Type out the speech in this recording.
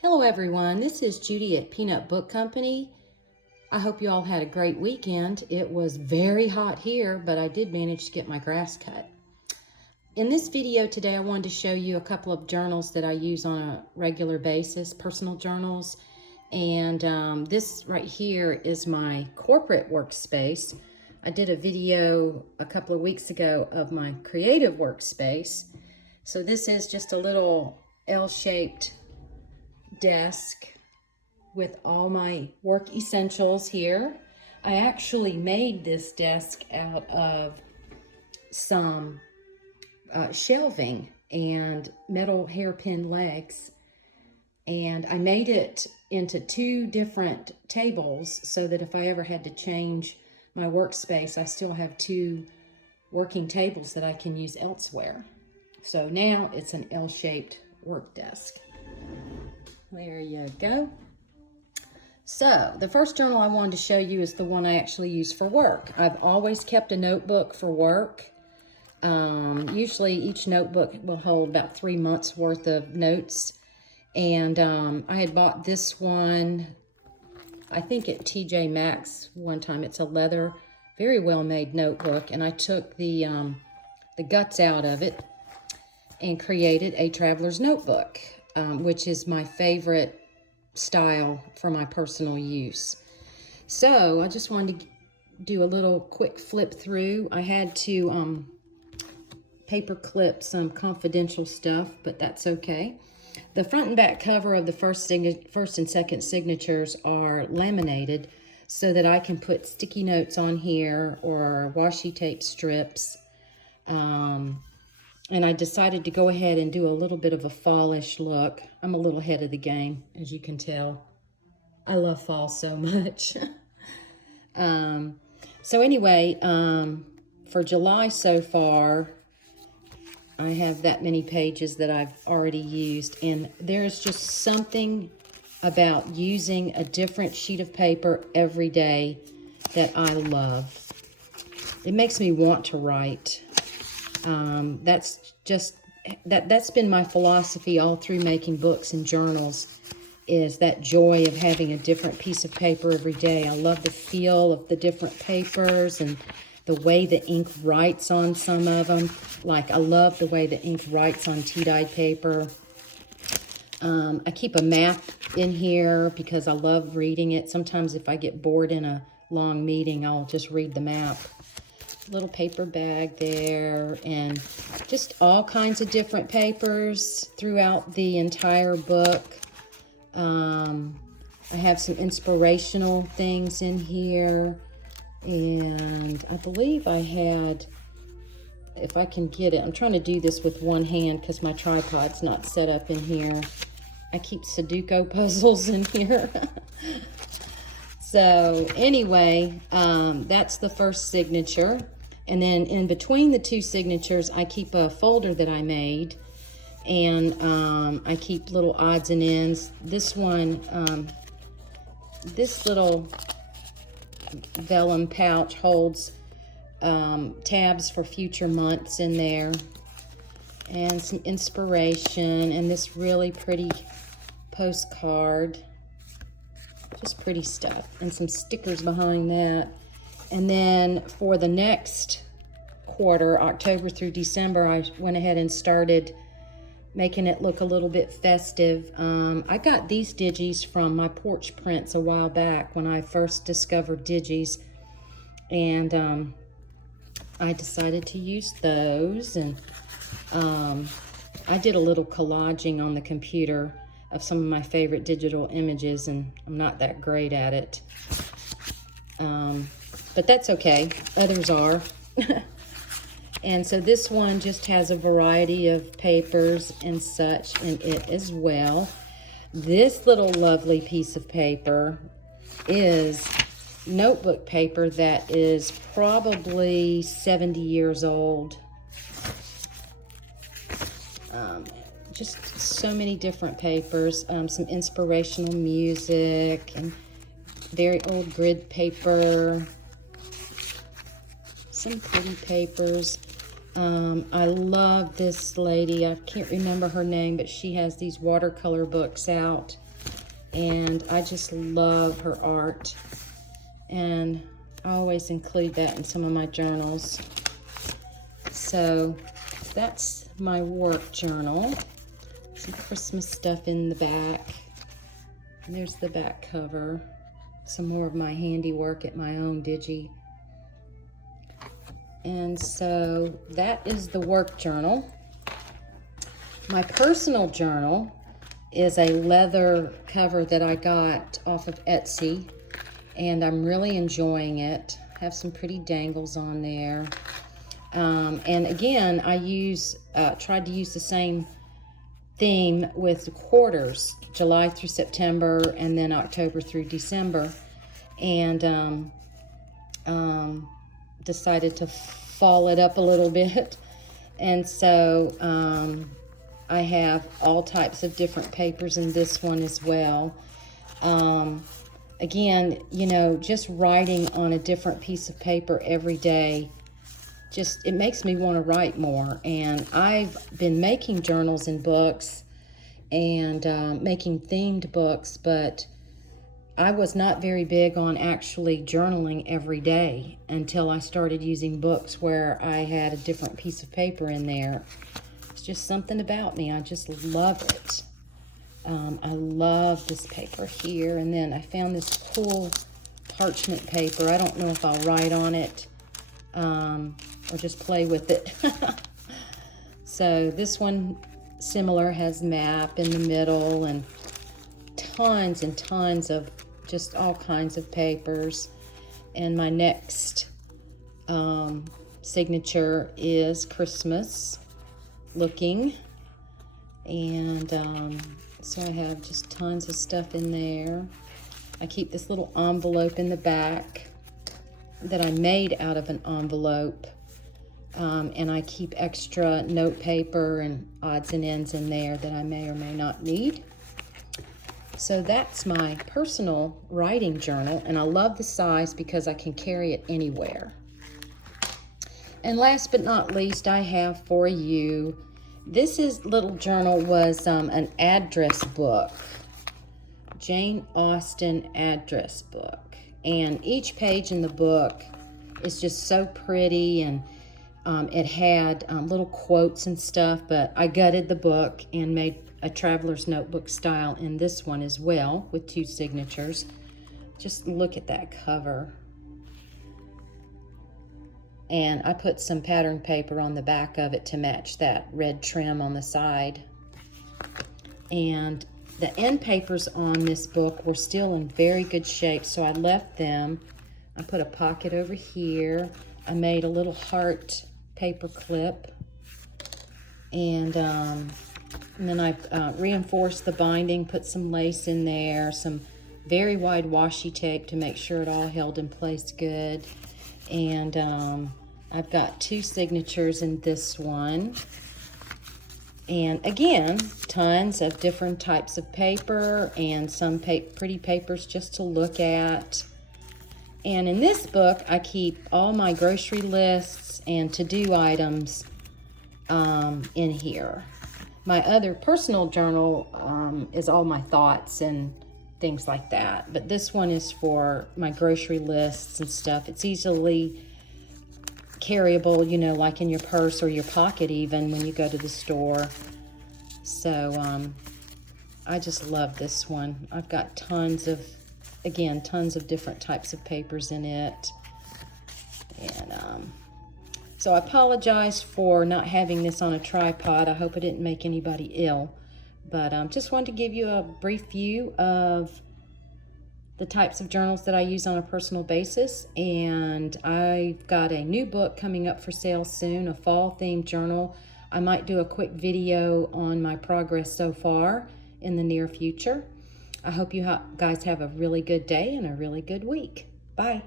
Hello everyone, this is Judy at Peanut Book Company. I hope you all had a great weekend. It was very hot here, but I did manage to get my grass cut. In this video today, I wanted to show you a couple of journals that I use on a regular basis, personal journals. And this right here is my corporate workspace. I did a video a couple of weeks ago of my creative workspace. So this is just a little L-shaped desk with all my work essentials here. I actually made this desk out of some shelving and metal hairpin legs, and I made it into two different tables so that if I ever had to change my workspace, I still have two working tables that I can use elsewhere. So now it's an L-shaped work desk. There you go. So the first journal I wanted to show you is the one I actually use for work. I've always kept a notebook for work. Usually each notebook will hold about 3 months worth of notes. And I had bought this one, I think at TJ Maxx one time. It's a leather, very well made notebook. And I took the guts out of it and created a traveler's notebook. Which is my favorite style for my personal use. So I just wanted to do a little quick flip through. I had to paper clip some confidential stuff, but that's okay. The front and back cover of the first and second signatures are laminated so that I can put sticky notes on here or washi tape strips. And I decided to go ahead and do a little bit of a fallish look. I'm a little ahead of the game, as you can tell. I love fall so much. So anyway, for July so far, I have that many pages that I've already used. And there's just something about using a different sheet of paper every day that I love. It makes me want to write. That's been my philosophy all through making books and journals, is that joy of having a different piece of paper every day. I love the feel of the different papers and the way the ink writes on some of them. Like, I love the way the ink writes on tea-dyed paper. I keep a map in here because I love reading it. Sometimes if I get bored in a long meeting, I'll just read the map. Little paper bag there, and just all kinds of different papers throughout the entire book. I have some inspirational things in here, and I believe I had, if I can get it, I'm trying to do this with one hand because my tripod's not set up in here. I keep Sudoku puzzles in here. So anyway, that's the first signature. And then in between the two signatures, I keep a folder that I made, and I keep little odds and ends. This one, this little vellum pouch holds tabs for future months in there, and some inspiration, and this really pretty postcard. Just pretty stuff, and some stickers behind that. And then for the next quarter, October through December, I went ahead and started making it look a little bit festive. I got these digis from MyPorchPrints a while back when I first discovered digis. And I decided to use those. And I did a little collaging on the computer of some of my favorite digital images, and I'm not that great at it. But that's okay. Others are. And so this one just has a variety of papers and such in it as well. This little lovely piece of paper is notebook paper that is probably 70 years old. Just so many different papers. Some inspirational music and very old grid paper. Some pretty papers. I love this lady. I can't remember her name, but she has these watercolor books out. and I just love her art, and I always include that in some of my journals. So that's my work journal. Some Christmas stuff in the back. And there's the back cover. Some more of my handiwork at my own digi. And so that is the work journal. My personal journal is a leather cover that I got off of Etsy, and I'm really enjoying it. Have some pretty dangles on there. And again, I tried to use the same theme with the quarters, July through September, and then October through December, and decided to fall it up a little bit. And so I have all types of different papers in this one as well. Again, you know, just writing on a different piece of paper every day, it makes me want to write more. And I've been making journals and books and making themed books, but I was not very big on actually journaling every day until I started using books where I had a different piece of paper in there. It's just something about me. I just love it. I love this paper here. And then I found this cool parchment paper. I don't know if I'll write on it or just play with it. So this one, similar, has map in the middle and tons of just all kinds of papers. And my next signature is Christmas looking. And so I have just tons of stuff in there. I keep this little envelope in the back that I made out of an envelope. And I keep extra note paper and odds and ends in there that I may or may not need. So that's my personal writing journal, and I love the size because I can carry it anywhere. And last but not least, I have for you, this little journal was an address book, Jane Austen address book. And each page in the book is just so pretty, and it had little quotes and stuff, but I gutted the book and made a traveler's notebook style in this one as well with 2 signatures. Just look at that cover. And I put some pattern paper on the back of it to match that red trim on the side. And the end papers on this book were still in very good shape, so I left them. I put a pocket over here. I made a little heart paper clip, and then I reinforced the binding, put some lace in there, some very wide washi tape to make sure it all held in place good. And I've got 2 signatures in this one. And again, tons of different types of paper and some pretty papers just to look at. And in this book, I keep all my grocery lists and to-do items in here. My other personal journal is all my thoughts and things like that. But this one is for my grocery lists and stuff. It's easily carryable, you know, like in your purse or your pocket even when you go to the store. So I just love this one. I've got tons of different types of papers in it. And so I apologize for not having this on a tripod. I hope I didn't make anybody ill. But just wanted to give you a brief view of the types of journals that I use on a personal basis. And I've got a new book coming up for sale soon, a fall-themed journal. I might do a quick video on my progress so far in the near future. I hope you guys have a really good day and a really good week. Bye.